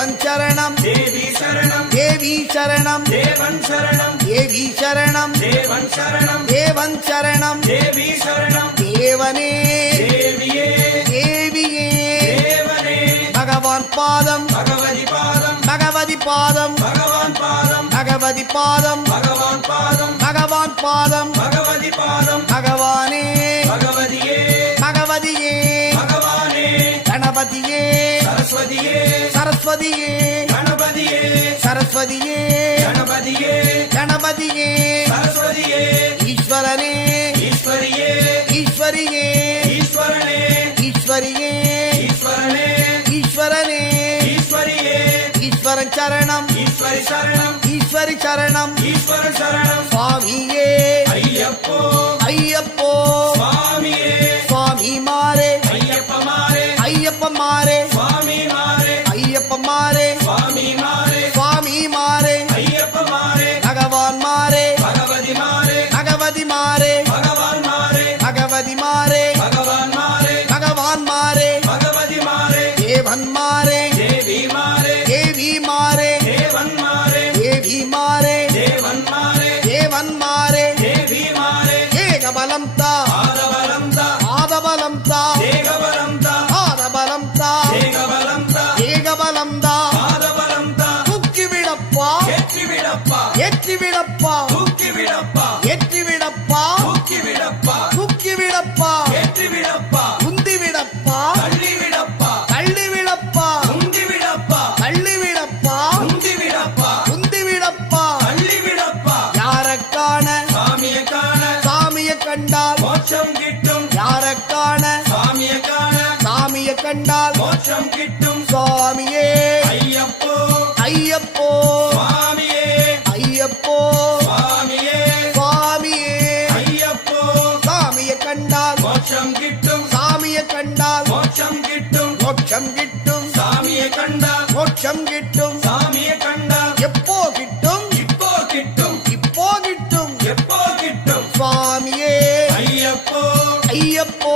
தேவன் சரணம் தேவி சரணம் தேவி சரணம் தேவன் சரணம் தேவி சரணம் தேவன் சரணம் தேவன் சரணம் தேவி சரணம் தேவனே தேவியே தேவியே தேவனே பகவான் பாதம் பகவதி பாதம் பகவதி பாதம் பகவான் பாதம் பகவதி பாதம் பகவான் பாதம் பகவான் பாதம் பகவதி பாதம் பகவானே பகவதியே பகவதியே பகவானே கணபதியே சரஸ்வதியே சரஸ்வதியே கணபதியே சரஸ்வதியே கணபதியே கணபதியே சரஸ்வதியே ஈஸ்வரனே ஈஸ்வரியே ஈஸ்வரியே ஈஸ்வரனே ஈஸ்வரியே ஈஸ்வரனே ஈஸ்வரனே ஈஸ்வரியே ஈஸ்வரன் சரணம் ஈஸ்வரி சரணம் ஈஸ்வரி சரணம் ஈஸ்வர சரணம் சுவாமியே ஐயப்போ ஐயப்போ சுவாமியே சுவாமி மாறே ஐயப்பமாரே ஐயப்ப மாறே சுவாமி மாரே ஐயப்ப மாறே சுவாமி மாரே சுவாமி மாறே ஐயப்பமாரே பகவான் மாறே பகவதி மாரே பகவதி மாறே பகவான் மாரே பகவதி மாறே பகவான் மாரே பகவான் மாறே பகவதி மாரே தேவன் மாறே தேவி மாரே தேவி மாறே தேவன் மாரே தேவி மாறே தேவன் மாரே தேவன் மாறே தேவி மாரே ஏகபலம் தா ஆதபலம் தா ஆதபலம் தா தேகபலம் தா ஆதபலம் தா தேகபலம் தா ஏகபலம் தா ஆதபலம் தா தூக்கி விடப்பா ஏற்றி விடப்பா ஏற்றி விடப்பா தூக்கி விடப்பா ஏற்றி விடப்பா தூக்கி விடப்பா தூக்கி விடப்பா ஏற்றி விடப்பா உந்தி விடப்பா தள்ளி விடப்பா தள்ளி விடப்பா உந்தி விடப்பா தள்ளி விடப்பா உந்தி விடப்பா உந்தி விடப்பா தள்ளி விடப்பா யாரக்கான சாமியை காண சாமிய கண்டால் மோட்சம் கிட்டும் யாரக்கான சாமியை காண சாமிய கண்டால் மோட்சம் கிட்டும் சுவாமியே ஐயப்போ ஐயப்போ சுவாமியே ஐயப்போ சுவாமியே சுவாமியே ஐயப்போ சாமிய கண்டால் மோட்சம் கிட்டும் சாமிய கண்டால் மோட்சம் கிட்டும் மோட்சம் கிட்டும் சாமியை கண்டா மோட்சம் கிட்டும் சாமியை கண்டா எப்போ கிட்டும் இப்போ கிட்டும் இப்போ கிட்டும் எப்போ கிட்டும் சுவாமியே ஐயப்போ ஐயப்போ